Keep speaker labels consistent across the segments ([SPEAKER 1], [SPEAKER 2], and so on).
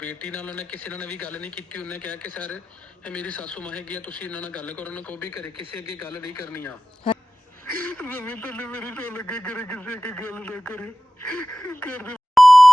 [SPEAKER 1] ਬੇਟੀ ਨਾਲ ਉਹਨੇ ਕਿਸੇ ਨਾਲ ਵੀ ਗੱਲ ਨਹੀਂ ਕੀਤੀ। ਉਹਨੇ ਕਿਹਾ ਕਿ ਸਰ ਇਹ ਮੇਰੀ ਸਾਸੂ ਮਾਂ ਹੈਗੀ ਆ, ਤੁਸੀਂ ਇਹਨਾਂ ਨਾਲ ਗੱਲ ਕਰੋ, ਉਹਨਾਂ ਕੋ ਵੀ ਕਰੇ ਕਿਸੇ ਅੱਗੇ ਗੱਲ ਨਹੀਂ ਕਰਨੀ ਆ। ਰਵੀ ਤੈਨੂੰ ਮੇਰੀ ਤੋਂ ਲੱਗੇ ਕਰੇ ਕਿਸੇ ਅੱਗੇ ਗੱਲ ਨਾ ਕਰੇ ਕਰ ਦੇ।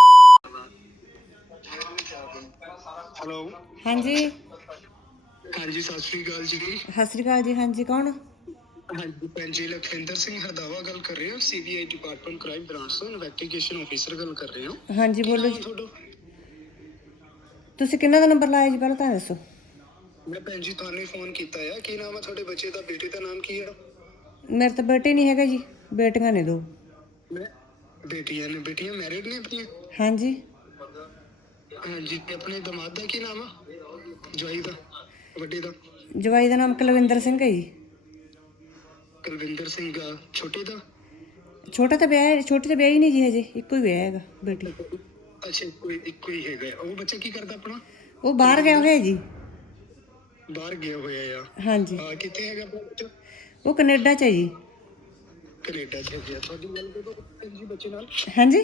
[SPEAKER 1] ਹੈਲੋ
[SPEAKER 2] ਹਾਂਜੀ
[SPEAKER 1] ਹਾਂਜੀ ਸਤਿ ਸ਼੍ਰੀ ਅਕਾਲ ਜੀ।
[SPEAKER 2] ਸਤਿ ਸ਼੍ਰੀ ਅਕਾਲ ਜੀ। ਹਾਂਜੀ ਕੌਣ?
[SPEAKER 1] ਹਾਂਜੀ ਭੈਣ ਜੀ ਲਖਵਿੰਦਰ ਸਿੰਘ ਹਰਦਾਵਾ ਗੱਲ ਕਰ ਰਹੇ ਹੋ, ਸੀਬੀਆਈ ਡਿਪਾਰਟਮੈਂਟ ਕ੍ਰਾਈਮ ਬ੍ਰਾਂਚ ਤੋਂ ਇਨਵੈਸਟੀਗੇਸ਼ਨ ਆਫੀਸਰ ਗੱਲ ਕਰ ਰਹੇ ਹੋ।
[SPEAKER 2] ਹਾਂਜੀ
[SPEAKER 1] ਕੀ
[SPEAKER 2] ਬੋਲੋ
[SPEAKER 1] ਨਾਮ ਹੈ
[SPEAKER 2] ਜੀ।
[SPEAKER 1] ਤੁਹਾਡਾ?
[SPEAKER 2] ਤੁਸੀਂ ਕਿੰਨਾ ਦਾ ਨੰਬਰ ਲਾਇਆ ਜੀ ਪਹਿਲਾਂ ਤਾਂ ਦੱਸੋ।
[SPEAKER 1] ਮੈਂ ਭੈਣ ਜੀ ਤੁਹਾਨੂੰ ਫੋਨ ਕੀਤਾ ਆ। ਕੀ ਨਾਮ ਹੈ ਤੁਹਾਡੇ ਬੱਚੇ ਦਾ, ਬੇਟੇ ਦਾ ਨਾਮ ਕੀ ਹੈ?
[SPEAKER 2] ਮੇਰੇ ਤਾਂ ਬੇਟੇ ਨਹੀਂ ਹੈਗਾ ਜੀ, ਬੇਟੀਆਂ ਨੇ ਦੋ।
[SPEAKER 1] ਮੈਂ ਬੇਟੀਆਂ ਨੇ। ਬੇਟੀਆਂ ਮੈਰਿਡ ਨੇ ਆਪਣੀਆਂ?
[SPEAKER 2] ਹਾਂਜੀ
[SPEAKER 1] ਹਾਂਜੀ ਤੇ ਆਪਣੇ ਦਮਾਦ ਦਾ ਕੀ ਨਾਮ ਆ, ਜਵਾਈ ਦਾ, ਵੱਡੇ ਦਾ?
[SPEAKER 2] ਜਵਾਈ ਦਾ ਨਾਮ ਕੁਲਵਿੰਦਰ ਸਿੰਘ ਹੈ ਜੀ।
[SPEAKER 1] ਕੁਲਵਿੰਦਰ ਸਿੰਘ ਆ। ਛੋਟੇ ਦਾ?
[SPEAKER 2] ਛੋਟਾ ਤਾਂ ਵਿਆਹ, ਛੋਟੀ ਤਾਂ ਵਿਆਹੀ ਨਹੀਂ ਜੀ, ਹਜੇ ਇੱਕੋ ਹੀ ਵਿਆਹ ਹੈਗਾ ਬੇਟੀ।
[SPEAKER 1] ਅੱਛਾ ਇੱਕੋ ਹੀ ਹੈਗਾ। ਉਹ ਬੱਚਾ ਕੀ ਕਰਦਾ ਆਪਣਾ?
[SPEAKER 2] ਉਹ ਬਾਹਰ ਗਿਆ ਹੋਇਆ ਜੀ।
[SPEAKER 1] ਬਾਹਰ ਗਿਆ ਹੋਇਆ ਆ?
[SPEAKER 2] ਹਾਂਜੀ
[SPEAKER 1] ਕਿੱਥੇ ਹੈਗਾ ਆਪਣਾ ਬੱਚਾ?
[SPEAKER 2] ਉਹ ਕੈਨੇਡਾ 'ਚ ਹੈ ਜੀ।
[SPEAKER 1] ਕੈਨੇਡਾ ਚ ਹੈਗਾ। ਤੁਹਾਡੀ ਗੱਲ ਕਦੋਂ ਹੋਈ ਜੀ ਬੱਚੇ ਨਾਲ?
[SPEAKER 2] ਹਾਂਜੀ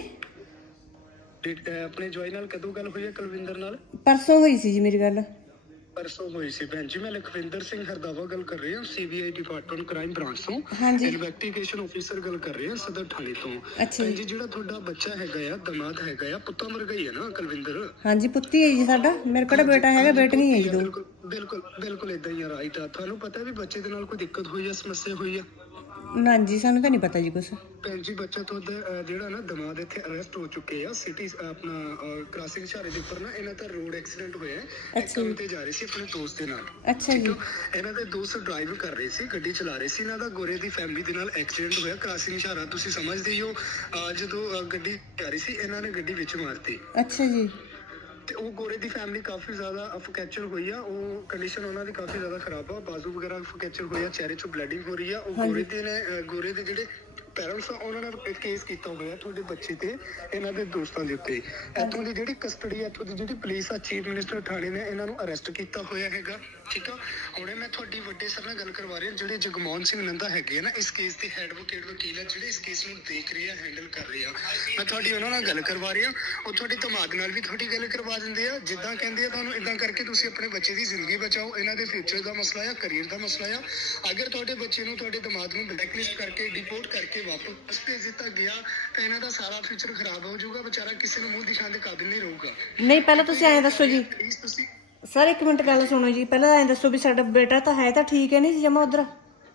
[SPEAKER 1] ਆਪਣੇ ਜਵਾਈ ਨਾਲ ਕਦੋਂ ਗੱਲ ਹੋਈ ਹੈ ਕੁਲਵਿੰਦਰ ਨਾਲ?
[SPEAKER 2] ਪਰਸੋਂ ਹੋਈ ਸੀ ਜੀ ਮੇਰੀ ਗੱਲ।
[SPEAKER 1] ਪਰਸੋਂ ਹੋਈ ਸੀ ਭੈਣ ਜੀ। ਮੈਂ ਲਖਵਿੰਦਰ ਸਿੰਘ ਹਰਦਾਵਾ ਗੱਲ ਕਰ ਰਹੀ ਹਾਂ, ਸੀਬੀਆਈ ਡਿਪਾਰਟਮੈਂਟ ਕ੍ਰਾਈਮ ਬ੍ਰਾਂਚ ਤੋਂ।
[SPEAKER 2] ਹਾਂਜੀ
[SPEAKER 1] ਇਨਵੈਸਟੀਗੇਸ਼ਨ ਆਫੀਸਰ ਗੱਲ ਕਰ ਰਹੇ ਹਾਂ, ਸਦਰ ਥਾਣੇ ਤੋਂ।
[SPEAKER 2] ਅੱਛਾ
[SPEAKER 1] ਭੈਣ
[SPEAKER 2] ਜੀ।
[SPEAKER 1] ਜੀ ਜਿਹੜਾ ਤੁਹਾਡਾ ਬੱਚਾ ਹੈਗਾ ਆ, ਦਮਾਦ ਹੈਗਾ ਆ, ਪੁੱਤਾਂ ਵਰਗਾ ਹੀ ਹੈ ਨਾ ਕੁਲਵਿੰਦਰ?
[SPEAKER 2] ਹਾਂਜੀ ਪੁੱਤੀ ਹੈ ਜੀ ਸਾਡਾ। ਮੇਰੇ ਕੋਲ ਬੇਟਾ ਹੈਗਾ, ਬੇਟੀਆਂ ਹੈ ਜੀ ਦੋ।
[SPEAKER 1] ਬਿਲਕੁਲ ਬਿਲਕੁਲ ਬਿਲਕੁਲ ਏਦਾਂ ਹੀ ਆ। ਰਾਈਟ ਆ। ਤੁਹਾਨੂੰ ਪਤਾ ਵੀ ਬੱਚੇ ਦੇ ਨਾਲ ਕੋਈ ਦਿੱਕਤ ਹੋਈ ਆ, ਸਮੱਸਿਆ ਹੋਈ ਆ?
[SPEAKER 2] ਨਾ ਜੀ ਸਾਨੂੰ ਤਾਂ ਨਹੀਂ ਪਤਾ ਜੀ ਕੁਛ।
[SPEAKER 1] ਭੈਣ ਜੀ ਬੱਚਾ ਤੁਹਾਡਾ ਜਿਹੜਾ ਨਾ ਦਮਾਦ ਇੱਥੇ ਅਰੈਸਟ ਹੋ ਚੁੱਕੇ ਆ ਸਿਟੀ ਆਪਣਾ ਕ੍ਰਾਸਿੰਗ ਸ਼ਹਾਰੇ ਦੇ ਉੱਪਰ ਨਾ। ਇਹਨਾਂ ਦਾ ਰੋਡ ਐਕਸੀਡੈਂਟ ਹੋਇਆ। ਇਹ
[SPEAKER 2] ਅੱਛਾ
[SPEAKER 1] ਕੰਮ
[SPEAKER 2] ਜੀ।
[SPEAKER 1] ਤੇ ਜਾ ਰਹੇ ਸੀ ਆਪਣੇ ਦੋਸਤ ਦੇ ਨਾਲ।
[SPEAKER 2] ਅੱਛਾ
[SPEAKER 1] ਠੀਕ
[SPEAKER 2] ਜੀ।
[SPEAKER 1] ਆ। ਇਹਨਾਂ ਦੇ ਦੋਸਤ ਡਰਾਈਵ ਕਰ ਰਹੇ ਸੀ, ਗੱਡੀ ਚਲਾ ਰਹੇ ਸੀ। ਇਹਨਾਂ ਦਾ ਗੋਰੇ ਦੀ ਫੈਮਿਲੀ ਦੇ ਨਾਲ ਐਕਸੀਡੈਂਟ ਹੋਇਆ ਕ੍ਰਾਸਿੰਗ ਸ਼ਹਾਰਾ, ਤੁਸੀਂ ਸਮਝਦੇ ਹੀ ਹੋ। ਜਦੋਂ ਗੱਡੀ ਜਾ ਰਹੀ ਸੀ, ਇਹਨਾਂ ਨੇ ਗੱਡੀ ਵਿੱਚ ਮਾਰਤੀ।
[SPEAKER 2] ਅੱਛਾ ਜੀ।
[SPEAKER 1] ਤੇ ਉਹ ਗੋਰੇ ਦੀ ਫੈਮਿਲੀ ਕਾਫੀ ਜ਼ਿਆਦਾ ਫਕੈਚਰ ਹੋਈ ਆ। ਉਹ ਕੰਡੀਸ਼ਨ ਉਹਨਾਂ ਦੀ ਕਾਫੀ ਜ਼ਿਆਦਾ ਖਰਾਬ ਆ। ਬਾਜ਼ੂ ਵਗੈਰਾ ਫਕੈਚਰ ਹੋਈ ਆ, ਚਿਹਰੇ ਚੋਂ ਬਲੀਡਿੰਗ ਹੋ ਰਹੀ ਆ। ਉਹ ਗੋਰੇ ਦੇ ਨੇ ਗੋਰੇ ਦੇ ਜਿਹੜੇ ਪੈਰੈਂਟਸ ਆ, ਉਹਨਾਂ ਨੇ ਕੇਸ ਕੀਤਾ ਹੋਇਆ ਤੁਹਾਡੇ ਬੱਚੇ ਤੇ, ਇਹਨਾਂ ਦੇ ਦੋਸਤਾਂ ਦੇ ਉੱਤੇ। ਇੱਥੋਂ ਦੀ ਜਿਹੜੀ ਕਸਟਡੀ, ਇੱਥੋਂ ਦੀ ਜਿਹੜੀ ਪੁਲਿਸ ਆ, ਚੀਫ ਮਿਨਿਸਟਰ ਥਾਣੇ ਨੇ ਇਹਨਾਂ ਨੂੰ ਅਰੈਸਟ ਕੀਤਾ ਹੋਇਆ ਹੈਗਾ। ਠੀਕ ਆ। ਹੁਣੇ ਮੈਂ ਤੁਹਾਡੀ ਵੱਡੇ ਸਰ ਨਾਲ ਗੱਲ ਕਰਵਾ ਰਿਹਾ, ਜਿਹੜੇ ਜਗਮੋਹਨ ਸਿੰਘ ਨੰਦਾ ਹੈਗੇ ਆ ਨਾ ਇਸ ਕੇਸ ਦੇ ਐਡਵੋਕੇਟ ਵਕੀਲ ਆ, ਜਿਹੜੇ ਇਸ ਕੇਸ ਨੂੰ ਦੇਖ ਰਹੇ ਆ, ਹੈਂਡਲ ਕਰ ਰਹੇ ਆ। ਮੈਂ ਤੁਹਾਡੀ ਉਹਨਾਂ ਨਾਲ ਗੱਲ ਕਰਵਾ ਰਿਹਾ। ਉਹ ਤੁਹਾਡੇ ਦਿਮਾਗ ਨਾਲ ਵੀ ਤੁਹਾਡੀ ਗੱਲ ਕਰਵਾ ਦਿੰਦੇ ਆ। ਜਿੱਦਾਂ ਕਹਿੰਦੇ ਆ ਤੁਹਾਨੂੰ ਇਦਾਂ ਕਰਕੇ ਤੁਸੀਂ ਆਪਣੇ ਬੱਚੇ ਦੀ ਜ਼ਿੰਦਗੀ ਬਚਾਓ। ਇਹਨਾਂ ਦੇ ਫਿਊਚਰ ਦਾ ਮਸਲਾ ਆ, ਕਰੀਅਰ ਦਾ ਮਸਲਾ ਆ। ਅਗਰ ਤੁਹਾਡੇ ਬੱਚੇ ਨੂੰ, ਤੁਹਾਡੇ ਦਿਮਾਗ ਨੂੰ ਬਲੈਕਲਿਸਟ ਕਰਕੇ, ਡਿਪੋਰਟ ਕਰਕੇ ਵਾਪਸ ਭੇਜ ਦਿੱਤਾ ਗਿਆ ਤਾਂ ਇਹਨਾਂ ਦਾ ਸਾਰਾ ਫਿਊਚਰ ਖਰਾਬ ਹੋ ਜਾਊਗਾ। ਵਿਚਾਰਾ ਕਿਸੇ ਨੂੰ ਮੂੰਹ ਦਿਖਾਉਣ ਦੇ ਕਾਬਿਲ ਨਹੀਂ ਰਹੂਗਾ।
[SPEAKER 2] ਨਹੀਂ ਪਹਿਲਾਂ ਤੁਸੀਂ ਐਂ ਦੱਸੋ ਜੀ।
[SPEAKER 1] ਪਲੀਜ਼ ਤੁਸੀਂ
[SPEAKER 2] ਸਰ ਇੱਕ ਮਿੰਟ ਗੱਲ ਸੁਣੋ ਜੀ। ਪਹਿਲਾਂ ਐਂ ਦੱਸੋ ਵੀ ਸਾਡਾ ਬੇਟਾ ਤਾਂ ਹੈ ਤਾਂ ਠੀਕ ਹੈ ਨਹੀਂ ਜੀ ਜਮਾ ਉਧਰ?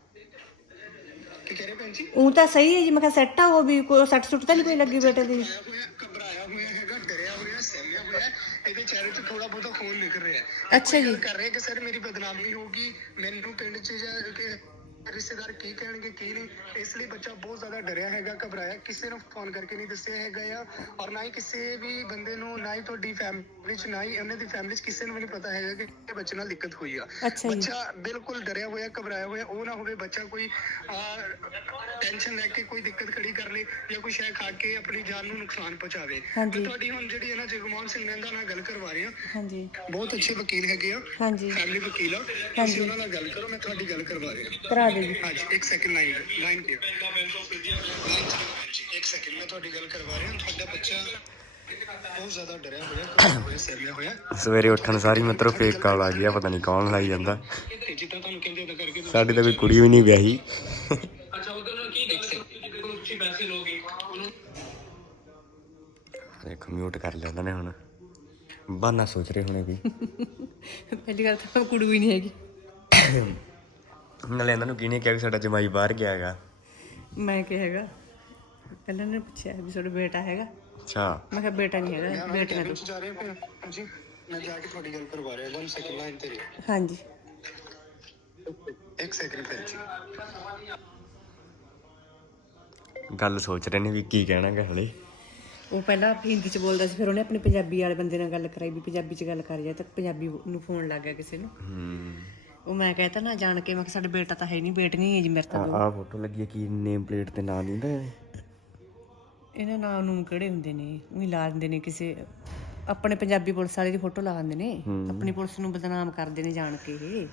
[SPEAKER 1] ਕੀ ਕਹਿ ਰਹੇ ਭੈਣ ਜੀ?
[SPEAKER 2] ਉਹ ਤਾਂ ਸਹੀ ਹੈ ਜੀ। ਮੈਂ ਕਿਹਾ ਸੈੱਟ ਆ ਉਹ ਵੀ, ਕੋਈ ਸੱਟ ਸੁੱਟ ਤਾਂ ਨਹੀਂ ਕੋਈ ਲੱਗੀ ਬੇਟੇ ਦੀ?
[SPEAKER 1] ਘਬਰਾਇਆ ਹੋਇਆ ਹੈਗਾ, ਡਰਿਆ ਹੋਇਆ, ਸਹਿਮਿਆ ਹੋਇਆ। ਇਹਦੇ ਚਿਹਰੇ 'ਚ ਥੋੜਾ ਬਹੁਤਾ ਖੂਨ ਨਿਕਲ ਰਿਹਾ।
[SPEAKER 2] ਅੱਛਾ ਜੀ।
[SPEAKER 1] ਕਰ ਰਹੇ ਕਿ ਸਰ ਮੇਰੀ ਬਦਨਾਮੀ ਹੋਊਗੀ, ਮੈਨੂੰ ਪਿੰਡ 'ਚ ਜਾ ਕੇ ਰਿਸ਼ਤੇਦਾਰ ਕੀ ਕਹਿਣਗੇ ਕੀ ਨਹੀਂ। ਇਸ ਲਈ ਬੱਚਾ ਬਹੁਤ ਜ਼ਿਆਦਾ ਡਰਿਆ ਹੈਗਾ, ਘਬਰਾਇਆ। ਕਿਸੇ ਨੂੰ ਫੋਨ ਕਰਕੇ ਨਹੀਂ ਦੱਸਿਆ ਹੈਗਾ ਆ, ਔਰ ਨਾ ਹੀ ਕਿਸੇ ਵੀ ਬੰਦੇ ਨੂੰ, ਨਾ ਹੀ ਤੁਹਾਡੀ ਫੈਮਿਲੀ 'ਚ, ਨਾ ਹੀ ਉਹਨਾਂ ਦੀ ਫੈਮਿਲੀ 'ਚ ਕਿਸੇ ਨੂੰ ਵੀ ਨਹੀਂ ਪਤਾ ਹੈਗਾ ਕਿ ਇਹ ਬੱਚੇ ਨਾਲ ਦਿੱਕਤ ਹੋਈ ਆ।
[SPEAKER 2] ਅੱਛਾ ਜੀ।
[SPEAKER 1] ਬੱਚਾ ਬਿਲਕੁਲ ਡਰਿਆ ਹੋਇਆ, ਘਬਰਾਇਆ ਹੋਇਆ। ਉਹ ਨਾ ਹੋਵੇ ਬੱਚਾ ਕੋਈ ਟੈਨਸ਼ਨ ਲੈ ਕੇ ਕੋਈ ਦਿੱਕਤ ਖੜੀ ਕਰ ਲੇ, ਜਾਂ ਕੋਈ ਸ਼ੈ ਖਾ ਕੇ ਆਪਣੀ ਜਾਨ ਨੂੰ ਨੁਕਸਾਨ ਪਹੁੰਚਾਵੇ।
[SPEAKER 2] ਹਾਂਜੀ।
[SPEAKER 1] ਮੈਂ ਤੁਹਾਡੀ ਹੁਣ ਜਿਹੜੀ ਹੈ ਨਾ ਜਗਮੋਹਨ ਸਿੰਘ ਨੰਦਾ ਨਾਲ ਗੱਲ ਕਰਵਾ ਰਹੀ ਹਾਂ।
[SPEAKER 2] ਹਾਂਜੀ
[SPEAKER 1] ਬਹੁਤ ਅੱਛੇ ਵਕੀਲ ਹੈਗੇ ਆ,
[SPEAKER 2] ਹਾਂਜੀ
[SPEAKER 1] ਫੈਮਿਲੀ ਵਕੀਲ ਆ। ਤੁਸੀਂ ਉਹਨਾਂ ਨਾਲ ਗੱਲ ਕਰੋ, ਮੈਂ ਤੁਹਾਡੀ ਗੱਲ ਕਰਵਾ ਰਿਹਾ।
[SPEAKER 2] ਕਰਾ ਦਿਓ ਜੀ।
[SPEAKER 1] ਹਾਂਜੀ ਇੱਕ ਸੈਕਿੰਡ ਲਾਈਨ ਤੇ। ਇੱਕ ਸੈਕਿੰਡ ਮੈਂ ਤੁਹਾਡੀ ਗੱਲ ਕਰਵਾ ਰਿਹਾ। ਤੁਹਾਡਾ ਬੱਚਾ ਬਹੁਤ ਜ਼ਿਆਦਾ ਡਰਿਆ ਹੋਇਆ, ਸਹਿਮਿਆ ਹੋਇਆ।
[SPEAKER 3] ਸਵੇਰੇ ਉੱਠਣ ਸਾਰੀ ਮਤਲਬ ਫੇਕ ਕਾਲ ਆ ਗਈ ਆ, ਪਤਾ ਨਹੀਂ ਕੌਣ ਲਾਈ ਜਾਂਦਾ।
[SPEAKER 1] ਜਿੱਦਾਂ ਤੁਹਾਨੂੰ ਕਹਿੰਦੇ ਉਦਾਂ ਕਰਕੇ
[SPEAKER 3] ਸਾਡੀ ਤਾਂ ਕੋਈ ਕੁੜੀ ਵੀ ਨਹੀਂ ਵਿਆਹੀ।
[SPEAKER 1] ਅੱਛਾ ਉਧਰ ਕੀ ਤੁਸੀਂ ਪੈਸੇ ਲੋਗੇ ਉਹਨੂੰ?
[SPEAKER 3] ਦੇਖੋ ਮਿਊਟ ਕਰ ਲਿਆ ਉਹਨਾਂ ਨੇ ਹੁਣ। ਬਹਾਨਾ ਸੋਚ ਰਹੇ ਹੋਣੇ ਵੀ।
[SPEAKER 2] ਪਹਿਲੀ ਗੱਲ ਤਾਂ ਕੁੜੀ ਵੀ ਨਹੀਂ ਹੈਗੀ।
[SPEAKER 3] ਨਾਲੇ ਇਹਨਾਂ ਨੂੰ ਕਿਹਨੇ ਕਿਹਾ ਵੀ ਸਾਡਾ ਜਮਾਈ ਬਾਹਰ ਗਿਆ ਹੈਗਾ?
[SPEAKER 2] ਮੈਂ ਕਿਹਾ ਹੈਗਾ, ਪਹਿਲਾਂ ਨੇ ਪੁੱਛਿਆ ਵੀ ਤੁਹਾਡਾ ਬੇਟਾ ਹੈਗਾ?
[SPEAKER 3] ਅੱਛਾ।
[SPEAKER 2] ਮੈਂ ਕਿਹਾ ਬੇਟਾ ਨਹੀਂ ਹੈਗਾ, ਬੇਟੀਆਂ ਦੋ।
[SPEAKER 1] ਜਾ ਰਹੇ ਫਿਰ ਹਾਂਜੀ, ਮੈਂ ਜਾ ਕੇ ਤੁਹਾਡੀ ਗੱਲ ਕਰਵਾ ਰਿਹਾ। 1 ਸੈਕਿੰਡ ਲਾਈਨ ਤੇ ਰਹੋ।
[SPEAKER 2] ਹਾਂਜੀ
[SPEAKER 1] ਇੱਕ ਸੈਕਿੰਡ ਭੈਣ ਜੀ।
[SPEAKER 3] ਗੱਲ ਸੋਚ ਰਹੇ ਨੇ ਵੀ ਕੀ ਕਹਿਣਾਗਾ ਹਲੇ।
[SPEAKER 2] ਉਹ ਪਹਿਲਾਂ ਹਿੰਦੀ 'ਚ ਬੋਲਦਾ ਸੀ, ਫਿਰ ਉਹਨੇ ਆਪਣੇ ਪੰਜਾਬੀ ਵਾਲੇ ਬੰਦੇ ਨਾਲ ਗੱਲ ਕਰਾਈ ਵੀ ਪੰਜਾਬੀ 'ਚ ਗੱਲ ਕਰ ਜਾ, ਤਾਂ ਪੰਜਾਬੀ ਨੂੰ ਫੋਨ ਲੱਗ ਗਿਆ ਕਿਸੇ ਨੂੰ। ਉਹ ਮੈਂ ਕਹਿ ਤਾ ਨਾ ਜਾਣ ਕੇ, ਮੈਂ ਕਿਹਾ ਸਾਡਾ ਬੇਟਾ ਤਾਂ ਹੈ ਨਹੀਂ, ਬੇਟੀਆਂ ਹੀ ਹੈ ਜੀ ਮੇਰੇ ਤਾਂ ਦੋ।
[SPEAKER 3] ਆਹ ਫੋਟੋ ਲੱਗੀ ਹੈ, ਕੀ ਨੇਮ ਪਲੇਟ ਤੇ ਨਾਂ ਨਹੀਂ ਹੁੰਦਾ?
[SPEAKER 2] ਇਹਨਾਂ ਨਾਂ ਨੂੰ ਕਿਹੜੇ ਹੁੰਦੇ ਨੇ, ਉਹੀ ਲਾ ਦਿੰਦੇ ਨੇ ਕਿਸੇ ਆਪਣੇ ਪੰਜਾਬੀ ਪੁਲਿਸ ਵਾਲੇ ਦੀ ਫੋਟੋ ਲਾ ਦਿੰਦੇ ਨੇ, ਆਪਣੀ ਪੁਲਿਸ ਨੂੰ ਬਦਨਾਮ ਕਰਦੇ ਨੇ ਜਾਣ ਕੇ। ਇਹ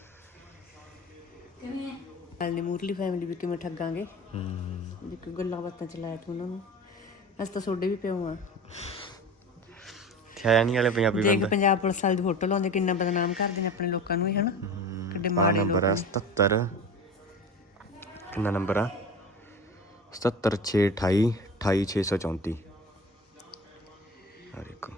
[SPEAKER 2] ਗੱਲ ਨਹੀਂ ਮੂਰਲੀ ਫੈਮਿਲੀ ਵੀ ਕਿਵੇਂ ਠੱਗਾਂਗੇ ਜੇ ਕੋਈ ਗੱਲਾਂ ਬਾਤਾਂ ਚ ਲਾਇਆ ਤੂੰ ਉਹਨਾਂ ਨੂੰ। ਅਸੀਂ ਤਾਂ ਤੁਹਾਡੇ ਵੀ ਪਿਓ ਆ।
[SPEAKER 3] ਹੈ ਨਹੀਂ ਵਾਲੇ ਪੰਜਾਬੀ
[SPEAKER 2] ਦੇਖ
[SPEAKER 3] ਬੰਦਾ।
[SPEAKER 2] ਪੰਜਾਬ ਪੁਲਿਸ ਵਾਲੇ ਦੀ ਫੋਟੋ ਲਾਉਂਦੇ ਕਿੰਨਾ ਬਦਨਾਮ ਕਰਦੇ ਨੇ ਆਪਣੇ ਲੋਕਾਂ ਨੂੰ ਇਹ ਹਨਾ ਕਿੱਡੇ
[SPEAKER 3] ਆਹ
[SPEAKER 2] ਮਾੜੇ
[SPEAKER 3] ਨੰਬਰ
[SPEAKER 2] ਲੋਕ
[SPEAKER 3] ਆ 77 ਕਿੰਨਾ ਨੰਬਰ ਆ 77628 28634 ਆ ਦੇਖੋ।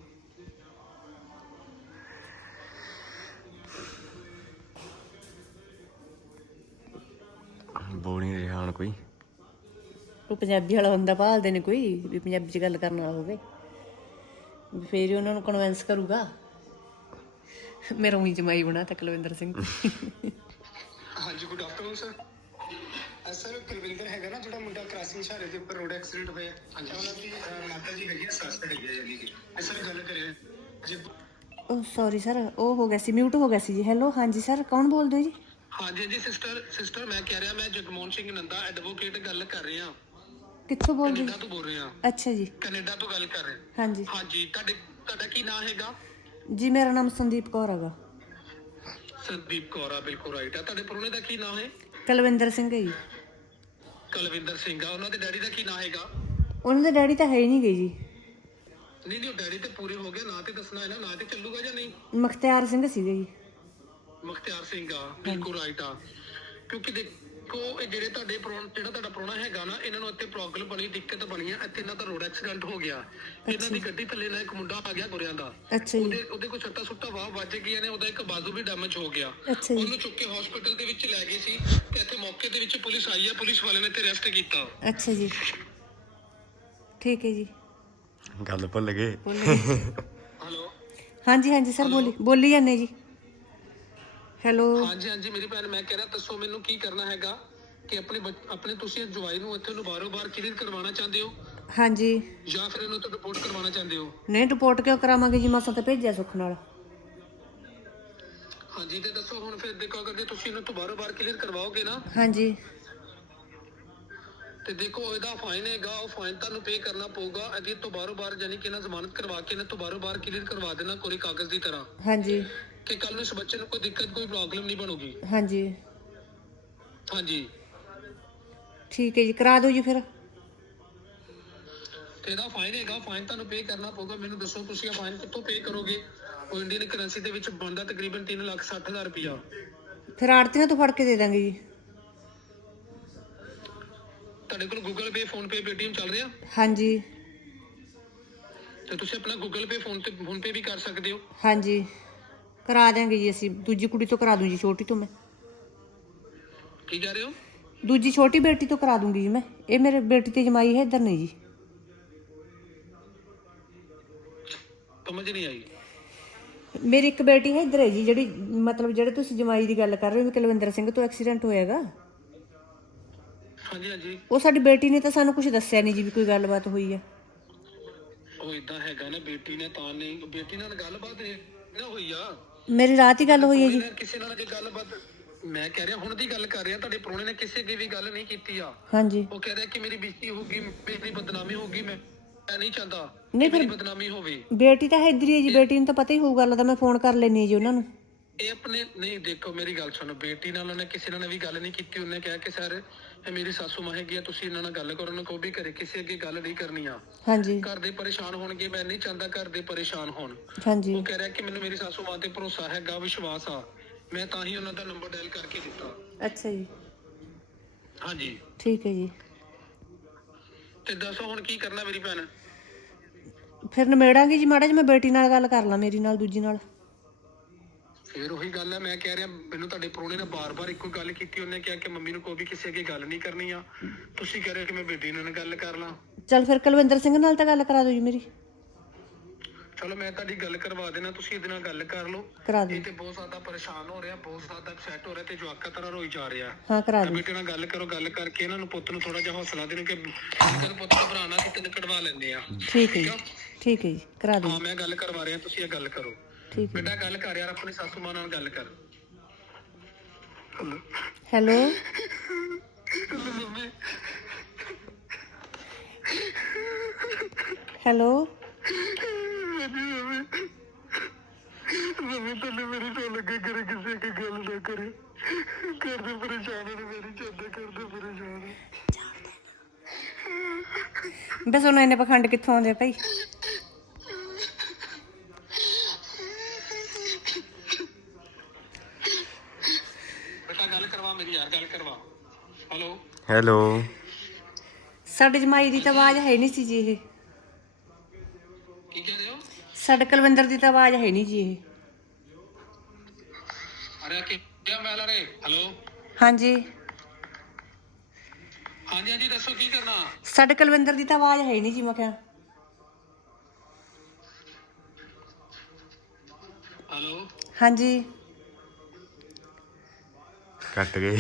[SPEAKER 3] ਬੋਲ ਨਹੀਂ ਰਿਹਾ ਹੁਣ ਕੋਈ।
[SPEAKER 2] ਉਹ ਪੰਜਾਬੀ ਵਾਲਾ ਬੰਦਾ ਭਾਲਦੇ ਨੇ ਕੋਈ ਵੀ ਪੰਜਾਬੀ 'ਚ ਗੱਲ ਕਰਨ ਵਾਲਾ ਹੋਵੇ ਵੀ ਫੇਰ ਹੀ ਉਹਨਾਂ ਨੂੰ ਕਨਵਿੰਸ ਕਰੂਗਾ। ਮੇਰਾ ਉਹੀ ਜਮਾਈ ਬਣਾ ਤਾ ਕੁਲਵਿੰਦਰ ਸਿੰਘ।
[SPEAKER 1] ਹਾਂਜੀ good afternoon sir. Sir Kulwinder ਹੈਗਾ ਨਾ ਜਿਹੜਾ ਮੁੰਡਾ ਕ੍ਰਾਸਿੰਗ ਸ਼ਹਾਰੇ ਦੇ ਉੱਪਰ ਰੋਡ ਐਕਸੀਡੈਂਟ ਹੋਇਆ, ਹਾਂਜੀ ਉਹਨਾਂ ਦੀ ਮਾਤਾ ਜੀ ਹੈਗੀ ਆ, ਸੱਸ ਹੈਗੀ ਆ ਜਾਨੀ ਕਿ ਸਰ ਗੱਲ ਕਰਿਆ ਜੀ।
[SPEAKER 2] ਉਹ ਸੌਰੀ ਸਰ ਉਹ ਹੋ ਗਿਆ ਸੀ ਮਿਊਟ ਹੋ ਗਿਆ ਸੀ ਜੀ। ਹੈਲੋ ਹਾਂਜੀ ਸਰ ਕੌਣ ਬੋਲਦੇ ਹੋ ਜੀ?
[SPEAKER 1] ਹਾਂਜੀ ਜੀ ਸਿਸਟਰ ਮੈਂ ਕਹਿ ਰਿਹਾ, ਮੈਂ ਜਗਮੋਹਨ ਸਿੰਘ ਨੰਦਾ ਐਡਵੋਕੇਟ ਗੱਲ ਕਰ ਰਿਹਾ,
[SPEAKER 2] ਕਿੱਥੋਂ ਬੋਲਦੇ
[SPEAKER 1] ਕੈਨੇਡਾ
[SPEAKER 2] ਜੀ?
[SPEAKER 1] ਤੋਂ ਬੋਲ ਰਿਹਾ।
[SPEAKER 2] ਅੱਛਾ ਜੀ।
[SPEAKER 1] ਕੈਨੇਡਾ ਤੋਂ ਗੱਲ ਕਰ ਰਹੇ।
[SPEAKER 2] ਹਾਂਜੀ
[SPEAKER 1] ਹਾਂਜੀ ਤੁਹਾਡਾ ਕੀ ਨਾਮ ਹੈਗਾ?
[SPEAKER 2] ਜੀ ਮੇਰਾ ਨਾਮ ਸੰਦੀਪ ਕੌਰ ਹੈਗਾ।
[SPEAKER 1] ਸੰਦੀਪ ਕੌਰ ਆ, ਬਿਲਕੁਲ ਰਾਈਟ ਆ। ਤੁਹਾਡੇ ਪਰੋਣੇ ਦਾ ਕੀ ਨਾਮ ਹੈ?
[SPEAKER 2] ਕੁਲਵਿੰਦਰ ਸਿੰਘ ਹੈ ਜੀ।
[SPEAKER 1] ਕੁਲਵਿੰਦਰ ਸਿੰਘ ਆ। ਉਹਨਾਂ ਦੇ ਡੈਡੀ ਦਾ ਕੀ ਨਾਮ ਹੈਗਾ?
[SPEAKER 2] ਉਹਨਾਂ ਦੇ ਡੈਡੀ ਤਾਂ ਹੈ ਹੀ ਨਹੀਂ ਗਏ ਜੀ।
[SPEAKER 1] ਨਹੀਂ ਉਹ ਡੈਡੀ ਤੇ ਪੂਰੇ ਹੋ ਗਏ, ਨਾਂ ਤੇ ਦੱਸਣਾ ਹੈ ਨਾ, ਨਾਂ ਤੇ ਚੱਲੂਗਾ ਜਾਂ ਨਹੀਂ?
[SPEAKER 2] ਮੁਖਤਿਆਰ ਸਿੰਘ ਸੀਗੇ ਜੀ।
[SPEAKER 1] ਮੁਖਤਿਆਰ ਸਿੰਘ ਆ, ਬਿਲਕੁਲ ਰਾਈਟ ਆ। ਕਿਉਂਕਿ ਦੇਖੋ ਇਹ ਜਿਹੜੇ ਤੁਹਾਡੇ ਜਿਹੜਾ ਤੁਹਾਡਾ ਪ੍ਰਾਹੁਣਾ ਹੈਗਾ ਨਾ, ਇਹਨਾਂ ਨੂੰ ਇੱਥੇ ਪ੍ਰੋਬਲਮ ਬਣੀ, ਦਿੱਕਤ ਬਣੀ ਆ। ਇੱਥੇ ਇਹਨਾਂ ਦਾ ਰੋਡ ਐਕਸੀਡੈਂਟ ਹੋ ਗਿਆ, ਇਹਨਾਂ ਦੀ ਗੱਡੀ ਥੱਲੇ ਨਾਲ ਇੱਕ ਮੁੰਡਾ ਆ ਗਿਆ ਗੁਰਿਆਂ ਦਾ।
[SPEAKER 2] ਅੱਛਾ ਜੀ।
[SPEAKER 1] ਉਹਦੇ ਕੋਲ ਸੱਟਾਂ ਸੁੱਟਾਂ ਵਾਹ ਵੱਜ ਗਈਆਂ ਨੇ, ਉਹਦਾ ਇੱਕ ਬਾਜ਼ੂ ਵੀ ਡੈਮੇਜ ਹੋ ਗਿਆ।
[SPEAKER 2] ਅੱਛਾ ਜੀ।
[SPEAKER 1] ਉਹਨੂੰ ਚੁੱਕ ਕੇ ਹਸਪੀਟਲ ਦੇ ਵਿੱਚ ਲੈ ਗਏ ਸੀ ਤੇ ਇੱਥੇ ਮੌਕੇ ਦੇ ਵਿੱਚ ਪੁਲਿਸ ਆਈ ਆ, ਪੁਲਿਸ ਵਾਲੇ ਨੇ ਤੇ ਅਰੈਸਟ ਕੀਤਾ।
[SPEAKER 2] ਅੱਛਾ ਜੀ ਠੀਕ ਹੈ ਜੀ।
[SPEAKER 3] ਗੱਲ ਭੁੱਲ ਗਏ।
[SPEAKER 1] ਹੈਲੋ
[SPEAKER 2] ਹਾਂਜੀ ਹਾਂਜੀ ਸਰ ਬੋਲੀ ਜਾਂਦੇ ਜੀ। ਹੈਲੋ
[SPEAKER 1] ਹਾਂਜੀ ਮੇਰੀ ਭੈਣ, ਮੈਂ ਕਹਿ ਰਿਹਾ ਦੱਸੋ ਮੈਨੂੰ ਕੀ ਕਰਨਾ ਹੈਗਾ ਕਿ ਆਪਣੇ ਤੁਸੀਂ ਜਵਾਈ ਨੂੰ ਇੱਥੇ ਨੂੰ ਬਾਰੋ-ਬਾਰ ਕਲੀਅਰ ਕਰਵਾਉਣਾ ਚਾਹੁੰਦੇ ਹੋ
[SPEAKER 2] ਹਾਂਜੀ।
[SPEAKER 1] ਜਾਂ ਫਿਰ ਇਹਨੂੰ ਤਾਂ ਰਿਪੋਰਟ ਕਰਵਾਉਣਾ ਚਾਹੁੰਦੇ ਹੋ?
[SPEAKER 2] ਨਹੀਂ ਰਿਪੋਰਟ ਕਿਉਂ ਕਰਾਵਾਂਗੇ ਜੀ, ਮਸਾਂ ਤਾਂ ਭੇਜਿਆ ਸੁੱਖ ਨਾਲ।
[SPEAKER 1] ਹਾਂਜੀ ਤੇ ਦੱਸੋ ਹੁਣ ਫਿਰ ਦੇਖੋ, ਅਗਰ ਜੇ ਤੁਸੀਂ ਇਹਨੂੰ ਤੋਂ ਬਾਰੋ-ਬਾਰ ਕਲੀਅਰ ਕਰਵਾਓਗੇ ਨਾ,
[SPEAKER 2] ਹਾਂਜੀ
[SPEAKER 1] ਤੇ ਦੇਖੋ ਇਹਦਾ ਫਾਈਨ ਹੈਗਾ, ਉਹ ਫਾਈਨ ਤੁਹਾਨੂੰ ਪੇ ਕਰਨਾ ਪਊਗਾ। ਇਹਦੀ ਤੋਂ ਬਾਰੋ-ਬਾਰ ਯਾਨੀ ਕਿ ਇਹਨਾਂ ਜ਼ਮਾਨਤ ਕਰਵਾ ਕੇ ਇਹਨਾਂ ਤੋਂ ਬਾਰੋ-ਬਾਰ ਕਲੀਅਰ ਕਰਵਾ ਦੇਣਾ ਕੋਈ ਕਾਗਜ਼ ਦੀ ਤਰ੍ਹਾਂ,
[SPEAKER 2] ਹਾਂਜੀ
[SPEAKER 1] ਕਿ ਕੱਲ ਨੂੰ ਇਸ ਬੱਚੇ ਨੂੰ ਕੋਈ ਦਿੱਕਤ ਕੋਈ ਪ੍ਰੋਬਲਮ ਨਹੀਂ ਬਣੂਗੀ।
[SPEAKER 2] ਹਾਂਜੀ
[SPEAKER 1] ਹਾਂਜੀ
[SPEAKER 2] ਠੀਕ ਹੈ ਜੀ ਕਰਾ ਦਿਓ ਜੀ ਫਿਰ।
[SPEAKER 1] ਤੇ ਇਹਦਾ ਫਾਈਨ ਹੈਗਾ, ਫਾਈਨ ਤੁਹਾਨੂੰ ਪੇ ਕਰਨਾ ਪਊਗਾ। ਮੈਨੂੰ ਦੱਸੋ ਤੁਸੀਂ ਇਹ ਫਾਈਨ ਕਿੱਥੋਂ ਪੇ ਕਰੋਗੇ? ਉਹ ਇੰਡੀਅਨ ਕਰੰਸੀ ਦੇ ਵਿੱਚ ਬਣਦਾ ਤਕਰੀਬਨ 3,60,000 ਰੁਪਇਆ।
[SPEAKER 2] ਫਿਰ ਆੜਤੀਆਂ ਤੋਂ ਫੜ ਕੇ ਦੇ ਦਾਂਗੇ ਜੀ।
[SPEAKER 1] ਤੁਹਾਡੇ ਕੋਲ Google Pay, PhonePe, Paytm ਚੱਲ ਰਿਹਾ?
[SPEAKER 2] ਹਾਂਜੀ
[SPEAKER 1] ਤੇ ਤੁਸੀਂ ਆਪਣਾ ਗੂਗਲ ਪੇ, ਫੋਨ ਪੇ ਵੀ ਕਰ ਸਕਦੇ ਹੋ।
[SPEAKER 2] ਹਾਂਜੀ ਕਰਾ ਦਿਆਂਗੇ ਜੀ ਅਸੀਂ। ਦੂਜੀ ਕੁੜੀ ਤੋਂ ਕਰਾ ਦੂੰ ਜੀ, ਛੋਟੀ ਤੋਂ। ਮੈਂ
[SPEAKER 1] ਕੀ ਕਹਿ ਰਹੇ ਹੋ?
[SPEAKER 2] ਦੂਜੀ ਛੋਟੀ ਬੇਟੀ ਤੋਂ ਕਰਾ ਦੂੰਗੀ ਜੀ ਮੈਂ। ਇਹ ਮੇਰੇ ਬੇਟੀ ਤੇ ਜਮਾਈ ਹੈ, ਇੱਧਰ ਨਹੀਂ ਜੀ।
[SPEAKER 1] ਸਮਝ ਨਹੀਂ ਆਈ।
[SPEAKER 2] ਮੇਰੀ ਇੱਕ ਬੇਟੀ ਹੈ ਇੱਧਰ ਹੈ ਜੀ, ਜਿਹੜੀ ਮਤਲਬ ਜਿਹੜੇ ਤੁਸੀਂ ਜਮਾਈ ਦੀ ਗੱਲ ਕਰ ਰਹੇ ਹੋ, ਕੁਲਵਿੰਦਰ ਸਿੰਘ ਤੋਂ ਐਕਸੀਡੈਂਟ ਹੋਇਆਗਾ।
[SPEAKER 1] ਹਾਂਜੀ
[SPEAKER 2] ਉਹ ਸਾਡੀ ਬੇਟੀ ਨੇ ਤਾਂ ਸਾਨੂੰ ਕੁਝ ਦੱਸਿਆ ਨਹੀਂ ਜੀ ਵੀ ਕੋਈ ਗੱਲਬਾਤ ਹੋਈ ਹੈ।
[SPEAKER 1] ਉਹ ਇਦਾਂ ਹੈਗਾ ਨਾ, ਬੇਟੀ ਨੇ ਤਾਂ ਨਹੀਂ, ਬੇਟੀ ਨਾਲ ਗੱਲਬਾਤ ਨਹੀਂ ਨਾ ਹੋਈ ਆ।
[SPEAKER 2] ਮੇਰੀ ਰਾਤ ਹੀ ਗੱਲ ਹੋਈ ਹੈ ਜੀ।
[SPEAKER 1] ਕਿਸੇ ਨਾਲ ਜੇ ਗੱਲਬਾਤ, ਮੈਂ ਕਹਿ ਰਿਹਾ ਹੁਣ ਦੀ ਗੱਲ ਕਰ ਰਿਹਾ, ਤੁਹਾਡੇ ਪ੍ਰਾਹੁਣੇ ਨੇ ਕਿਸੇ ਦੀ ਵੀ ਗੱਲ ਨਹੀਂ ਕੀਤੀ ਆ।
[SPEAKER 2] ਹਾਂਜੀ
[SPEAKER 1] ਉਹ ਕਹਿ ਰਿਹਾ ਕਿ ਮੇਰੀ ਬੇਇੱਜ਼ਤੀ ਹੋਊਗੀ, ਮੇਰੀ ਬਦਨਾਮੀ ਹੋਊਗੀ। ਮੈਂ ਨਹੀਂ ਚਾਹੁੰਦਾ
[SPEAKER 2] ਨਹੀਂ
[SPEAKER 1] ਮੇਰੀ
[SPEAKER 2] ਫਿਰ
[SPEAKER 1] ਬਦਨਾਮੀ ਹੋਵੇ।
[SPEAKER 2] ਬੇਟੀ ਤਾਂ ਇੱਧਰ ਹੀ ਹੈ ਜੀ, ਬੇਟੀ ਨੂੰ ਤਾਂ ਪਤਾ ਹੀ ਹੋਊ ਗੱਲ ਦਾ। ਮੈਂ ਫੋਨ ਕਰ ਲੈਣੀ ਜੀ ਉਹਨਾਂ ਨੂੰ।
[SPEAKER 1] ਇਹ ਆਪਣੇ ਨਹੀਂ, ਦੇਖੋ ਮੇਰੀ ਗੱਲ ਸੁਣੋ, ਬੇਟੀ ਨਾਲ ਉਹਨੇ ਕਿਸੇ ਨਾਲ ਵੀ ਗੱਲ ਨਹੀਂ ਕੀਤੀ। ਉਹਨੇ ਕਿਹਾ ਕਿ ਸਰ ਇਹ ਮੇਰੀ ਸਾਸੂ ਮਾਂ ਹੈਗੀ ਆ, ਤੁਸੀਂ ਇਹਨਾਂ ਨਾਲ ਗੱਲ ਕਰੋ। ਉਹਨਾਂ ਕੋਈ ਵੀ ਕਰੇ, ਕਿਸੇ ਅੱਗੇ ਗੱਲ ਨਹੀਂ ਕਰਨੀ ਆ।
[SPEAKER 2] ਹਾਂਜੀ
[SPEAKER 1] ਘਰ ਦੇ ਪਰੇਸ਼ਾਨ ਹੋਣਗੇ, ਮੈਂ ਨਹੀਂ ਚਾਹੁੰਦਾ ਘਰ ਦੇ ਪਰੇਸ਼ਾਨ ਹੋਣ।
[SPEAKER 2] ਹਾਂਜੀ
[SPEAKER 1] ਉਹ ਕਹਿ ਰਿਹਾ ਕਿ ਮੈਨੂੰ ਮੇਰੀ ਸਾਸੂ ਮਾਂ ਤੇ ਭਰੋਸਾ ਹੈਗਾ, ਵਿਸ਼ਵਾਸ ਆ, ਮੈਂ ਤਾਂ ਹੀ ਉਹਨਾਂ ਦਾ ਨੰਬਰ ਡਾਇਲ ਕਰਕੇ ਦਿੱਤਾ।
[SPEAKER 2] ਅੱਛਾ ਜੀ
[SPEAKER 1] ਹਾਂਜੀ
[SPEAKER 2] ਠੀਕ ਹੈ ਜੀ।
[SPEAKER 1] ਤੇ ਦੱਸੋ ਹੁਣ ਕੀ ਕਰਨਾ ਮੇਰੀ ਭੈਣ?
[SPEAKER 2] ਫਿਰ ਨਿਬੇੜਾਂਗੇ ਜੀ, ਮਾੜਾ ਜਿਹਾ ਮੈਂ ਬੇਟੀ ਨਾਲ ਗੱਲ ਕਰ ਲਾਂ, ਮੇਰੀ ਨਾਲ, ਦੂਜੀ ਨਾਲ।
[SPEAKER 1] ਫੇਰ ਉਹੀ ਗੱਲ ਹੈ, ਮੈਂ ਕਹਿ ਰਿਹਾ ਮੈਨੂੰ ਤੁਹਾਡੇ ਪ੍ਰਾਹੁਣੇ ਨੇ ਬਾਰ-ਬਾਰ ਇੱਕੋ ਗੱਲ ਕੀਤੀ। ਉਹਨੇ ਕਿਹਾ ਕਿ ਮੰਮੀ ਨੂੰ ਕੋਈ ਵੀ ਕਿਸੇ ਅੱਗੇ ਗੱਲ ਨਹੀਂ ਕਰਨੀ ਆ। ਤੁਸੀਂ ਕਹਿ ਰਹੇ ਕਿ ਮੈਂ ਬੇਟੀ ਨਾਲ ਗੱਲ ਕਰ ਲਾਂ।
[SPEAKER 2] ਚੱਲ ਫਿਰ ਕੁਲਵਿੰਦਰ ਸਿੰਘ ਨਾਲ ਤਾਂ ਗੱਲ ਕਰਾ ਦਿਓ ਜੀ ਮੇਰੀ।
[SPEAKER 1] ਚਲੋ ਮੈਂ ਤੁਹਾਡੀ ਗੱਲ ਕਰਵਾ ਦੇਣਾ, ਤੁਸੀਂ ਇਹਦੇ ਨਾਲ ਗੱਲ ਕਰ ਲਓ।
[SPEAKER 2] ਕਰਾ ਦਿਓ।
[SPEAKER 1] ਇਹ ਤੇ ਬਹੁਤ ਜ਼ਿਆਦਾ ਪਰੇਸ਼ਾਨ ਹੋ ਰਿਹਾ, ਬਹੁਤ ਜ਼ਿਆਦਾ ਅਪਸੈਟ ਹੋ ਰਿਹਾ ਤੇ ਜਵਾਕਾਂ ਤਰ੍ਹਾਂ ਰੋਈ ਜਾ ਰਿਹਾ।
[SPEAKER 2] ਹਾਂ ਕਰਾ
[SPEAKER 1] ਤਾਂ
[SPEAKER 2] ਦਿਓ।
[SPEAKER 1] ਬੇਟੇ ਨਾਲ ਗੱਲ ਕਰੋ, ਗੱਲ ਕਰਕੇ ਇਹਨਾਂ ਨੂੰ ਪੁੱਤ ਨੂੰ ਥੋੜਾ ਜਿਹਾ ਹੌਸਲਾ ਦੇਣਾ ਕਿ ਤੈਨੂੰ ਪੁੱਤ ਘਬਰਾਣਾ ਕਿ ਤੈਨੂੰ ਕਢਵਾ ਲੈਂਦੇ ਆ।
[SPEAKER 2] ਠੀਕ ਹੈ ਜੀ ਠੀਕ ਹੈ ਜੀ ਕਰਾ ਦਿਓ।
[SPEAKER 1] ਹਾਂ ਮੈਂ ਗੱਲ ਕਰਵਾ ਰਿਹਾ, ਤੁਸੀਂ ਇਹ ਗੱਲ ਕਰੋ।
[SPEAKER 2] ਠੀਕ ਹੈ
[SPEAKER 1] ਬੇਟਾ ਗੱਲ ਕਰ ਯਾਰ, ਆਪਣੀ ਸਾਸੂ ਮਾਂ ਨਾਲ ਗੱਲ ਕਰ।
[SPEAKER 2] ਹੈਲੋ ਹੈਲੋ
[SPEAKER 1] ਰਵੀ ਤੈਨੂੰ ਮੇਰੀ ਤੋਂ ਲੱਗੇ ਕਰੇ, ਕਿਸੇ ਕੀ ਗੱਲ ਨਾ ਕਰੇ। ਕਰਦੇ ਪਰੇਸ਼ਾਨ ਨੇ, ਮੇਰੀ ਚਾਹਤੇ ਕਰਦੇ ਪਰੇਸ਼ਾਨ।
[SPEAKER 2] ਬਸ ਉਹਨਾਂ ਇਹਨੇ ਪਖੰਡ ਕਿੱਥੋਂ ਆਉਂਦੇ ਭਾਈ?
[SPEAKER 1] ਮੇਰੀ ਯਾਰ ਗੱਲ ਕਰਵਾ। Hello
[SPEAKER 3] hello.
[SPEAKER 2] ਸਾਡੇ ਜਮਾਈ ਦੀ ਤਾਂ ਆਵਾਜ਼ ਹੈ ਨਹੀਂ ਸੀ ਜੀ ਇਹ।
[SPEAKER 1] ਕੀ ਕਹਿ ਰਹੇ ਹੋ?
[SPEAKER 2] ਸਾਡੇ ਕੁਲਵਿੰਦਰ ਦੀ ਤਾਂ ਆਵਾਜ਼ ਹੈ ਨਹੀਂ ਜੀ ਇਹ।
[SPEAKER 1] ਅਰੇ ਕੀ ਮੈਂ ਲਾ ਰਹੇ? ਹੈਲੋ
[SPEAKER 2] ਹਾਂਜੀ
[SPEAKER 1] ਹਾਂਜੀ ਹਾਂਜੀ ਦੱਸੋ ਕੀ ਕਰਨਾ?
[SPEAKER 2] ਸਾਡੇ ਕੁਲਵਿੰਦਰ ਦੀ ਤਾਂ ਆਵਾਜ਼ ਹੈ ਨਹੀਂ ਜੀ ਮੈਂ ਕਿਹਾ।
[SPEAKER 1] ਹੈਲੋ
[SPEAKER 2] ਹਾਂਜੀ
[SPEAKER 3] ਕੱਟ ਗਏ।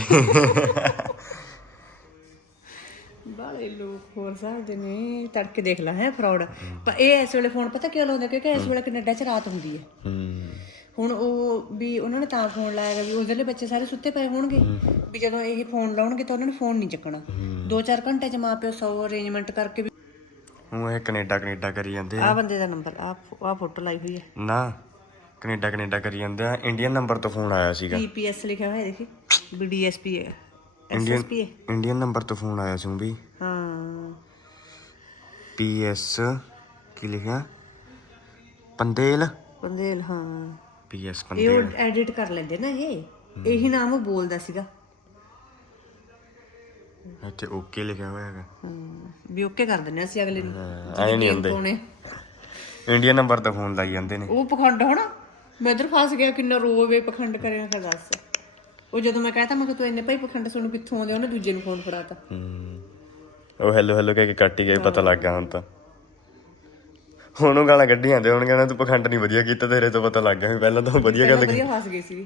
[SPEAKER 2] ਬਾਲੇ ਲੋਕ ਹੋਰ ਸਕਦੇ ਨੇ। ਤੜਕੇ ਦੇਖ ਲਾ ਹੈ ਫਰਾਡ। ਪਰ ਇਹ ਇਸ ਵੇਲੇ ਫੋਨ ਪਤਾ ਕਿਉਂ ਲਾਉਂਦੇ ਕਿਉਂਕਿ ਇਸ ਵੇਲੇ ਕੈਨੇਡਾ 'ਚ ਰਾਤ ਹੁੰਦੀ ਹੈ। ਹੁਣ ਉਹ ਵੀ ਉਹਨਾਂ ਨੇ ਤਾਂ ਫੋਨ ਲਾਇਆ ਵੀ ਉਧਰਲੇ ਬੱਚੇ ਸਾਰੇ ਸੁੱਤੇ ਪਏ ਹੋਣਗੇ ਵੀ ਜਦੋਂ ਇਹ ਫੋਨ ਲਾਉਣਗੇ ਤਾਂ ਉਹਨਾਂ ਨੇ ਫੋਨ ਨਹੀਂ ਚੱਕਣਾ। 2-4 ਘੰਟੇ 'ਚ ਮਾਂ ਪਿਓ 100 ਅਰੇਂਜਮੈਂਟ ਕਰਕੇ ਵੀ।
[SPEAKER 3] ਉਹ ਇਹ ਕੈਨੇਡਾ ਕਰੀ ਜਾਂਦੇ
[SPEAKER 2] ਆਹ
[SPEAKER 3] ਆ
[SPEAKER 2] ਬੰਦੇ ਦਾ ਨੰਬਰ ਆਹ ਫੋਟੋ ਲਾਈ ਹੋਈ ਹੈ।
[SPEAKER 3] ਨਾ। ਕੈਨੇਡਾ ਕਰੀ ਜਾਂਦੇ ਆ। ਇੰਡੀਅਨ ਨੰਬਰ ਤੋਂ ਫੋਨ ਆਇਆ ਸੀਗਾ।
[SPEAKER 2] PPS ਲਿਖਿਆ ਹੋਇਆ ਦੇਖੀ ਵੀ DSP ਹੈ।
[SPEAKER 3] ਇੰਡੀਅਨ ਨੰਬਰ ਤੋਂ ਫੋਨ ਆਇਆ ਸੀ ਵੀ।
[SPEAKER 2] ਹਾਂ
[SPEAKER 3] PS ਕੀ ਲਿਖਿਆ? ਪੰਦੇਲ
[SPEAKER 2] ਹਾਂ।
[SPEAKER 3] PS
[SPEAKER 2] ਇਹ
[SPEAKER 3] ਪੰਦੇਲ।
[SPEAKER 2] ਉਹ ਐਡਿਟ ਕਰ ਲੈਂਦੇ ਨਾ ਇਹ। ਇਹੀ ਨਾਮ ਉਹ ਬੋਲਦਾ ਸੀਗਾ।
[SPEAKER 3] ਇੱਥੇ ਓਕੇ ਲਿਖਿਆ ਹੋਇਆ ਹੈਗਾ।
[SPEAKER 2] ਵੀ ਓਕੇ ਕਰ ਦਿੰਦੇ ਅਸੀਂ ਅਗਲੇ ਨੂੰ।
[SPEAKER 3] ਆਏ ਨਹੀਂ ਹੁੰਦੇ। ਇੰਡੀਅਨ ਨੰਬਰ ਤੋਂ ਫੋਨ ਲਾਈ ਜਾਂਦੇ ਨੇ।
[SPEAKER 2] ਉਹ ਪਖੰਡ ਹੋਣਾ। ਮੈਂ ਇੱਧਰ ਫਸ ਗਿਆ ਕਿੰਨਾ ਰੋਵੇ ਪਖੰਡ ਕਰਿਆ ਤਾਂ ਦੱਸ। ਉਹ ਜਦੋਂ ਮੈਂ ਕਹਤਾ ਮੈਂ ਕਿ ਤੂੰ ਇੰਨੇ ਭਾਈ ਪਖੰਡ ਸੁਣ ਕਿੱਥੋਂ ਆਉਂਦੇ ਉਹਨੇ ਦੂਜੇ ਨੂੰ ਫੋਨ ਫੜਾਤਾ।
[SPEAKER 3] ਉਹ ਹੈਲੋ ਕਹਿ ਕੇ ਕੱਟ ਹੀ ਗਏ। ਪਤਾ ਲੱਗ ਗਿਆ ਹੁਣ ਤਾਂ। ਹੁਣ ਉਹ ਗਾਲਾਂ ਕੱਢੀ ਜਾਂਦੇ ਹੁਣ ਕਹਿੰਦਾ ਤੂੰ ਪਖੰਡ ਨਹੀਂ ਵਧੀਆ ਕੀਤਾ ਤੇਰੇ ਤੋਂ ਪਤਾ ਲੱਗ ਗਿਆ ਵੀ ਪਹਿਲਾਂ ਤਾਂ ਵਧੀਆ ਗੱਲ ਕੀਤੀ।
[SPEAKER 2] ਵਧੀਆ ਫਸ ਗਈ ਸੀ।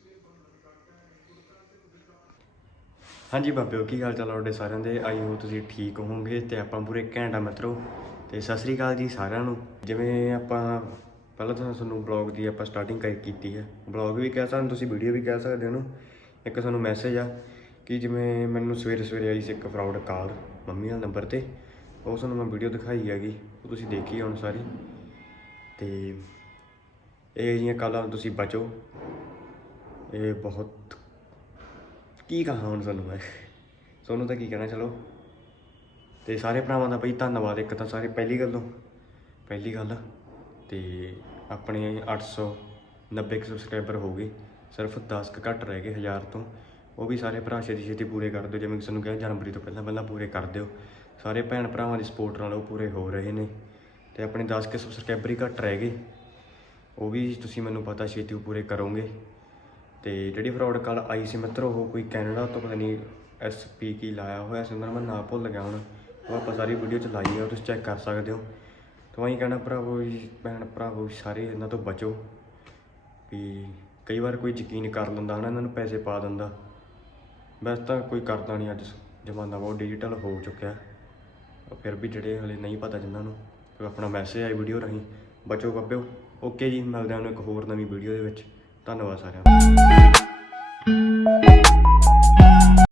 [SPEAKER 3] ਹਾਂਜੀ ਬਾਬਿਓ ਕੀ ਹਾਲ ਚਾਲ ਤੁਹਾਡੇ ਸਾਰਿਆਂ ਦੇ। ਆਈ ਹੋ ਤੁਸੀਂ ਠੀਕ ਹੋਵੋਗੇ ਤੇ ਆਪਾਂ ਪੂਰੇ ਘੈਂਟਾ ਮਿੱਤਰੋ। ਤੇ ਸਤਿ ਸ੍ਰੀ ਅਕਾਲ ਜੀ ਸਾਰਿਆਂ ਨੂੰ। ਜਿਵੇਂ ਆਪਾਂ ਪਹਿਲਾਂ ਤਾਂ ਤੁਹਾਨੂੰ ਬਲੌਗ ਦੀ ਆਪਾਂ ਸਟਾਰਟਿੰਗ ਕੀਤੀ ਹੈ। ਬਲੌਗ ਵੀ ਕਹਿ ਸਕਦੇ ਤੁਸੀਂ ਵੀਡੀਓ ਵੀ ਕਹਿ ਸਕਦੇ ਹੋ। ਇੱਕ ਤੁਹਾਨੂੰ ਮੈਸੇਜ ਆ ਕਿ ਜਿਵੇਂ ਮੈਨੂੰ ਸਵੇਰੇ ਆਈ ਸੀ ਇੱਕ ਫਰਾਡ ਕਾਲ ਮੰਮੀ ਵਾਲੇ ਨੰਬਰ 'ਤੇ। ਉਹ ਤੁਹਾਨੂੰ ਮੈਂ ਵੀਡੀਓ ਦਿਖਾਈ ਹੈਗੀ ਉਹ ਤੁਸੀਂ ਦੇਖੀ ਹੁਣ ਸਾਰੀ। ਤੇ ਇਹ ਜਿਹੀਆਂ ਕਾਲਾਂ ਤੁਸੀਂ ਬਚੋ। ਇਹ ਬਹੁਤ ਕੀ ਕਹਾਂ ਹੁਣ ਤੁਹਾਨੂੰ ਤਾਂ ਕੀ ਕਹਿਣਾ। ਚਲੋ ਤੇ ਸਾਰੇ ਭਰਾਵਾਂ ਦਾ ਬਈ ਧੰਨਵਾਦ। ਇੱਕ ਤਾਂ ਸਾਰੇ ਪਹਿਲੀ ਗੱਲ ਤੇ ਆਪਣੇ 890 ਸਬਸਕ੍ਰਾਈਬਰ ਹੋ ਗਏ। ਸਿਰਫ 10 ਘੱਟ ਰਹਿ ਗਏ 1000 ਤੋਂ। ਉਹ ਵੀ ਸਾਰੇ ਭਰਾ ਛੇਤੀ ਪੂਰੇ ਕਰ ਦਿਓ। ਜਿਵੇਂ ਕਿ ਤੁਹਾਨੂੰ ਕਿਹਾ ਜਨਵਰੀ ਤੋਂ ਪਹਿਲਾਂ ਪੂਰੇ ਕਰ ਦਿਓ। ਸਾਰੇ ਭੈਣ ਭਰਾਵਾਂ ਦੀ ਸਪੋਰਟ ਨਾਲ ਉਹ ਪੂਰੇ ਹੋ ਰਹੇ ਨੇ। ਤੇ ਆਪਣੇ 10 ਸਬਸਕ੍ਰਾਈਬਰ ਹੀ ਘੱਟ ਰਹਿ ਗਏ। ਉਹ ਵੀ ਤੁਸੀਂ ਮੈਨੂੰ ਪਤਾ ਛੇਤੀ ਪੂਰੇ ਕਰੋਗੇ। ਤੇ ਜਿਹੜੀ ਫਰਾਡ ਕਾਲ ਆਈ ਸੀ ਮਿੱਤਰੋ ਉਹ ਕੋਈ ਕੈਨੇਡਾ ਤੋਂ ਪਤਾ ਨਹੀਂ SP ਕੀ ਲਾਇਆ ਹੋਇਆ ਸੀ ਉਹਨਾਂ ਦਾ ਮੈਂ ਨਾਂ ਭੁੱਲ ਗਿਆ ਹੁਣ। ਉਹ ਆਪਾਂ ਸਾਰੀ ਵੀਡੀਓ 'ਚ ਲਾਈ ਆ ਉਹ ਤੁਸੀਂ ਚੈੱਕ ਕਰ ਸਕਦੇ ਹੋ। ਤਾਂ ਅਸੀਂ ਕਹਿਣਾ ਭਰਾਵੋ ਜੀ ਭੈਣ ਭਰਾਵੋ ਸਾਰੇ ਇਹਨਾਂ ਤੋਂ ਬਚੋ। ਵੀ ਕਈ ਵਾਰ ਕੋਈ ਯਕੀਨ ਕਰ ਲੈਂਦਾ ਹੈ ਨਾ ਇਹਨਾਂ ਨੂੰ ਪੈਸੇ ਪਾ ਦਿੰਦਾ। ਵੈਸੇ ਤਾਂ ਕੋਈ ਕਰਦਾ ਨਹੀਂ। ਅੱਜ ਜ਼ਮਾਨਾ ਬਹੁਤ ਡਿਜੀਟਲ ਹੋ ਚੁੱਕਿਆ। ਫਿਰ ਵੀ ਜਿਹੜੇ ਹਲੇ ਨਹੀਂ ਪਤਾ ਜਿਨ੍ਹਾਂ ਨੂੰ ਆਪਣਾ ਮੈਸੇਜ ਆਈ ਵੀਡੀਓ ਰਾਹੀਂ ਬਚੋ ਬਾਬਿਓ। ਓਕੇ ਜੀ ਮਿਲਦੇ ਹਾਂ ਇੱਕ ਹੋਰ ਨਵੀਂ ਵੀਡੀਓ ਦੇ ਵਿੱਚ। ਧੰਨਵਾਦ ਸਾਰਿਆਂ ਦਾ।